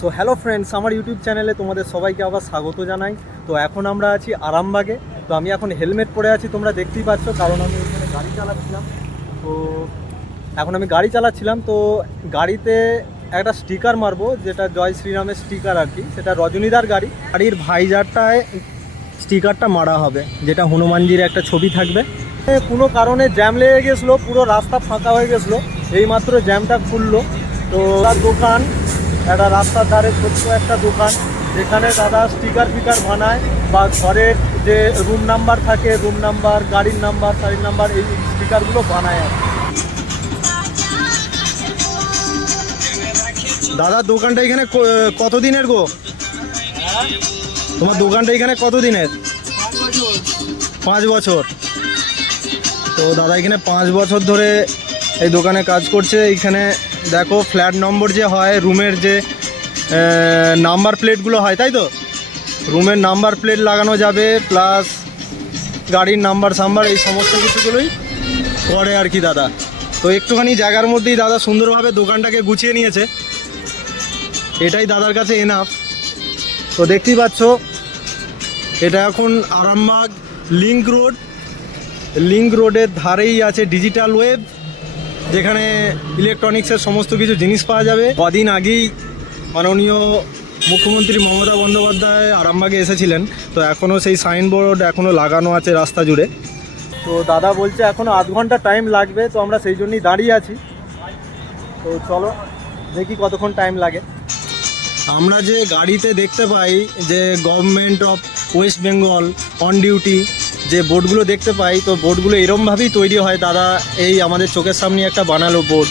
তো hello friends আমার YouTube চ্যানেলে তোমাদের সবাইকে আবার স্বাগত জানাই। তো এখন আমরা আছি আরামবাগে। তো আমি এখন হেলমেট পরে আছি, তোমরা দেখতেই পাচ্ছ, কারণ আমি এখানে গাড়ি চালাচ্ছিলাম। তো এখন আমি গাড়ি চালাচ্ছিলাম, তো গাড়িতে একটা স্টিকার মারবো, যেটা জয় শ্রীরামের স্টিকার আর কি, সেটা রজনীদার গাড়ি। গাড়ির ভাইজারটায় স্টিকারটা মারা হবে, যেটা হনুমানজির একটা ছবি থাকবে। কোনো কারণে জ্যাম লেগে গেছিল, পুরো রাস্তা ফাঁকা হয়ে গেছিল, এইমাত্র জ্যামটা খুললো। তো দোকান একটা রাস্তার ধারে ছোট্ট একটা দোকান যেখানে দাদা স্টিকার ফিকার বানায় বা ঘরের যে রুম নাম্বার থাকে রুম নাম্বার গাড়ির নাম্বার গাড়ির নাম্বার এই স্টিকারগুলো বানায় আর দাদা দোকানটা এখানে ক- কতদিনের গো? তোমার দোকানটা এখানে কতদিনের? পাঁচ বছর। তো দাদা এখানে পাঁচ বছর ধরে এই দোকানে কাজ করছে। এইখানে দেখো ফ্ল্যাট নম্বর যে হয়, রুমের যে নাম্বার প্লেটগুলো হয়, তাই তো? রুমের নাম্বার প্লেট লাগানো যাবে প্লাস গাড়ির নাম্বার সাম্বার, এই সমস্ত কিছুগুলোই করে আর কি দাদা। তো একটুখানি জায়গার মধ্যেই দাদা সুন্দরভাবে দোকানটাকে গুছিয়ে নিয়েছে। এটাই দাদার কাছে এনাফ তো দেখতেই পাচ্ছ, এটা এখন আরামবাগ লিঙ্ক রোড লিঙ্ক রোডের ধারেই আছে ডিজিটাল ওয়েব যেখানে ইলেকট্রনিক্সের সমস্ত কিছু জিনিস পাওয়া যাবে। কদিন আগেই মাননীয় মুখ্যমন্ত্রী মমতা বন্দ্যোপাধ্যায় আরামবাগে এসেছিলেন। তো এখনও সেই সাইনবোর্ড এখনও লাগানো আছে রাস্তা জুড়ে। তো দাদা বলছে এখনও আধ ঘণ্টা টাইম লাগবে, তো আমরা সেই জন্যই দাঁড়িয়ে আছি। তো চলো, দেখি কতক্ষণ টাইম লাগে। আমরা যে গাড়িতে দেখতে পাই যে government of West Bengal on duty যে বোর্ডগুলো দেখতে পাই তো বোর্ডগুলো এরমভাবেই তৈরি হয়। দাদা এই আমাদের চোখের সামনে একটা বানালো বোর্ড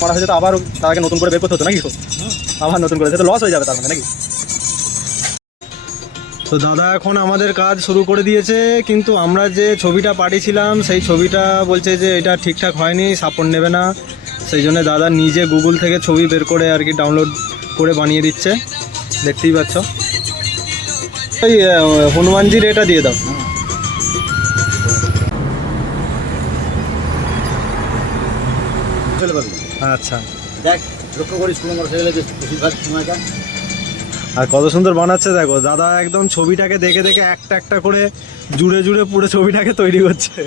করা হয়েছে তো আবার তাকে নতুন করে বের করতে হতো নাকি আবার নতুন করে তো লস হয়ে যাবে তার মানে নাকি? তো দাদা এখন আমাদের কাজ শুরু করে দিয়েছে কিন্তু আমরা যে ছবিটা পাঠিয়েছিলাম সেই ছবিটা বলছে যে এটা ঠিকঠাক হয়নি সাপোর্ট নেবে না। সেই জন্য দাদা নিজে গুগল থেকে ছবি বের করে আর কি ডাউনলোড করে বানিয়ে দিচ্ছে। দেখতেই পাচ্ছ। ওই হনুমানজির এটা দিয়ে দাও। আচ্ছা। দেখ লক্ষ্য করিস কোনো যে বেশিরভাগ সময়টা আর কত সুন্দর বানাচ্ছে দেখো। দাদা একদম ছবিটাকে দেখে দেখে একটা একটা করে জুড়ে জুড়ে পুরো ছবিটাকে তৈরি করছে।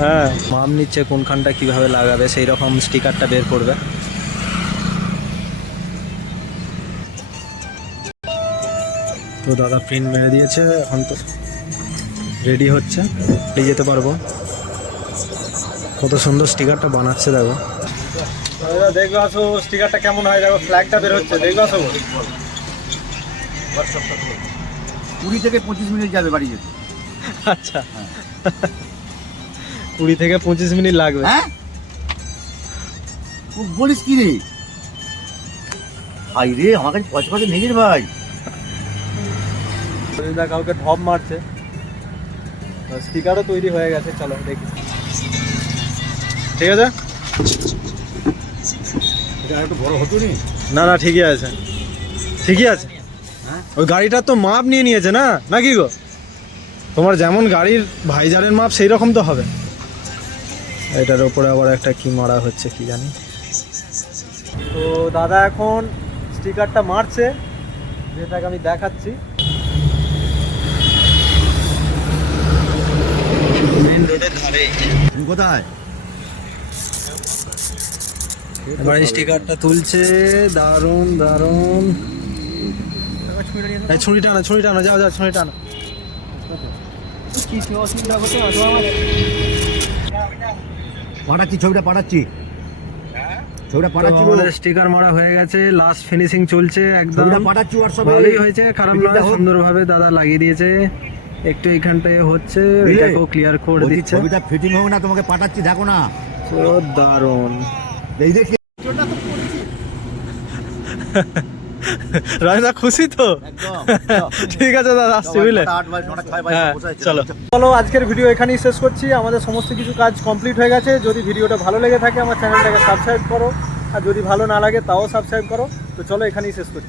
হ্যাঁ। মাপ নিচ্ছে কোনখানটা কীভাবে লাগাবে সেই রকম স্টিকারটা বের করবে। তো দাদা প্রিন্ট মেরে দিয়েছে, এখন তো রেডি হচ্ছে যেতে পারব। কত সুন্দর স্টিকারটা বানাচ্ছে দেখো। দেখবে আসো, স্টিকারটা কেমন হয়, দেখো ফ্ল্যাগটা বের হচ্ছে দেখবে আসো। কুড়ি থেকে পঁচিশ মিনিট যাবে বাড়ি যেতে। আচ্ছা। কুড়ি থেকে পঁচিশ মিনিট লাগবে। হ্যাঁ? ও বলিস কি রে? ভাই রে আমার কাছে পয়সা পয়সা নেই রে ভাই। সুবিধা কাউকে ঢপ মারছে। স্টিকারও তৈরি হয়ে গেছে চলো দেখি। ঠিক আছে? এটা একটু বড় হতো নি? না না ঠিকই আছে। ঠিকই আছে। ওই গাড়িটার তো মাপ নিয়ে নিয়েছে না? নাকি গো? তোমার যেমন গাড়ির ভাইজারের মাপ সেই রকম তো হবে। এটার ওপরে আবার একটা কি মারা হচ্ছে কি জানি। তো দাদা এখন স্টিকারটা মারছে যেটাকে আমি দেখাচ্ছি। রোডের ধারে। তুমি কোথায়? এবার স্টিকারটা তুলছে। দারুণ দারুণ। ছুরি টানো ছুরি টানো যাও যাও ছুরি টানো পাঠাচ্ছি ছবিটা পাঠাচ্ছি। ছবিটা পাঠাচ্ছি। আমাদের স্টিকার মারা হয়ে গেছে লাস্ট ফিনিশিং চলছে একদম। পাঠাচ্ছি হোয়াটসঅ্যাপে ভালোই হয়েছে খারাপ নয় সুন্দরভাবে দাদা লাগিয়ে দিয়েছে। একটু এখানটায় হচ্ছে? এটাকেও ক্লিয়ার করে দিচ্ছে। ছবিটা ফিটিং হোক না তোমাকে পাঠাচ্ছি দেখো না। দারুণ। এই দেখি। রাজদা খুশি তো? ঠিক আছে দাদা আসছি বুঝলে? হ্যাঁ। চলো। চলো। আজকের ভিডিও এখানেই শেষ করছি। আমাদের সমস্ত কিছু কাজ কমপ্লিট হয়ে গেছে। যদি ভিডিওটা ভালো লেগে থাকে আমার চ্যানেলটাকে সাবস্ক্রাইব করো। আর যদি ভালো না লাগে তাও সাবস্ক্রাইব করো। তো চলো এখানেই শেষ করছি।